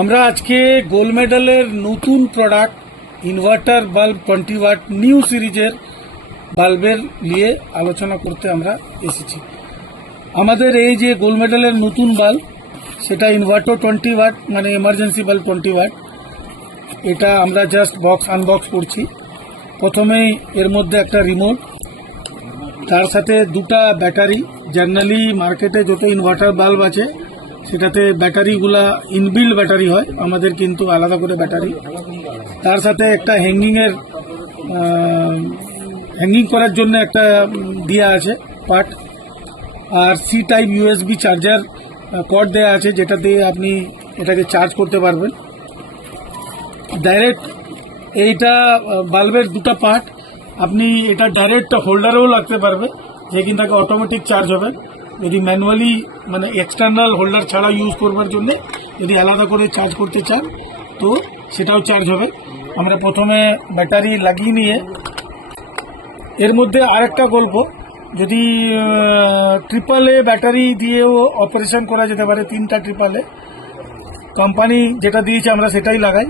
আমরা আজকে গোল্ড মেডেলের নতুন product inverter bulb 20 watt new সিরিজের বাল্বের নিয়ে আলোচনা করতে আমরা এসেছি। আমাদের এই যে গোল্ড মেডেলের নতুন বাল্ব সেটা ইনভার্টার 20 ওয়াট মানে এমার্জেন্সি বাল্ব 20 ওয়াট। এটা আমরা জাস্ট বক্স আনবক্স করছি। প্রথমেই এর মধ্যে একটা রিমোট, তার সাথে দুটা ব্যাটারি। জেনারেলি মার্কেটে যত ইনভার্টার বাল্ব আছে সেটাতে ব্যাটারিগুলা ইনবিল্ড ব্যাটারি হয়, আমাদের কিন্তু আলাদা করে ব্যাটারি। তার সাথে একটা হ্যাঙ্গিং করার জন্য একটা দেওয়া আছে পার্ট, আর C type USB charger cord দেওয়া আছে, যেটা দিয়ে আপনি এটাকে চার্জ করতে পারবেন ডাইরেক্ট। এইটা বাল্বের দুটো পার্ট, আপনি এটা ডাইরেক্ট হোল্ডারেও লাগতে পারবে, যে কিন্তু অটোমেটিক চার্জ হবে। যদি ম্যানুয়ালি মানে এক্সটার্নাল হোল্ডার ছাড়া ইউজ করবার জন্য যদি আলাদা করে চার্জ করতে চান তো সেটাও চার্জ হবে। আমরা প্রথমে ব্যাটারি লাগিয়ে নিয়ে এর মধ্যে আরেকটা গল্প, যদি AAA ব্যাটারি দিয়েও অপারেশন করা যেতে পারে। 3টা AAA কোম্পানি যেটা দিয়েছে আমরা সেটাই লাগাই।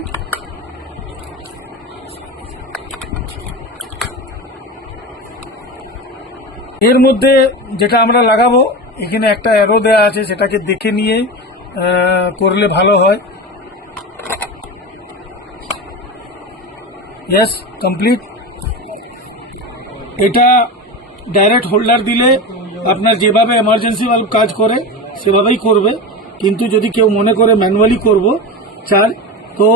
এর মধ্যে যেটা আমরা লাগাবো এখানে একটা অ্যারো দেওয়া আছে, সেটাকে দেখে নিয়ে করলে ভালো হয়। Yes, complete. এটা ডাইরেক্ট হোল্ডার দিলে আপনার যেভাবে এমার্জেন্সি বাল্ব কাজ করে সেভাবেই করবে, কিন্তু যদি কেউ মনে করে ম্যানুয়ালি করব চার্জ, তো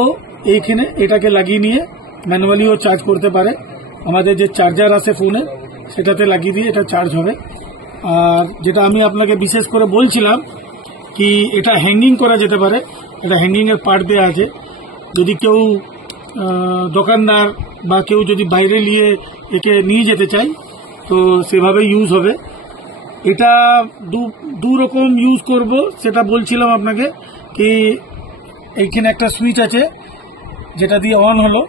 এইখানে এটাকে লাগিয়ে নিয়ে ম্যানুয়ালিও চার্জ করতে পারে। আমাদের যে চার্জার আছে ফোনে সেটাতে লাগিয়ে দিয়ে এটা চার্জ হবে। আর যেটা আমি আপনাকে বিশেষ করে বলছিলাম কি এটা হ্যাঙ্গিং করা যেতে পারে, এটা হ্যাঙ্গিংয়ের পার্ট দেওয়া আছে। যদি কেউ দোকানদার বা কেউ যদি বাইরে একে নিয়ে যেতে চায় তো সেভাবে ইউজ হবে। এটা দু রকম ইউজ করব, সেটা বলছিলাম আপনাকে কি এইখানে একটা সুইচ আছে যেটা দিয়ে অন হলো,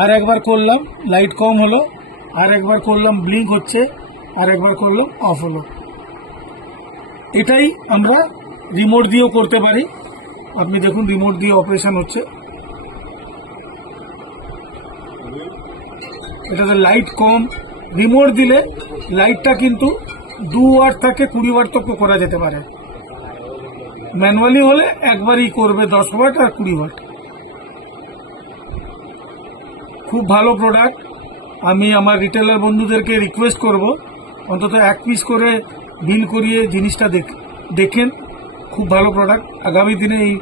আর একবার করলাম লাইট কম হলো, আর একবার করলাম ব্লিঙ্ক হচ্ছে, আর একবার করলাম অফ হলো। এটাই আমরা রিমোট দিয়েও করতে পারি। আপনি দেখুন রিমোট দিয়ে অপারেশন হচ্ছে। এটাতে লাইট কম, রিমোট দিলে লাইটটা কিন্তু 2 ওয়াট থেকে 20 ওয়াট তক করা যেতে পারে। ম্যানুয়ালি হলে একবারই করবে 10 ওয়াট আর 20 ওয়াট। খুব ভালো প্রোডাক্ট। আমি আমার রিটেলার বন্ধুদেরকে রিকোয়েস্ট করব অন্তত 1 পিস করে বিল করিয়ে জিনিসটা দেখেন। খুব ভালো প্রোডাক্ট। আগামী দিনে এই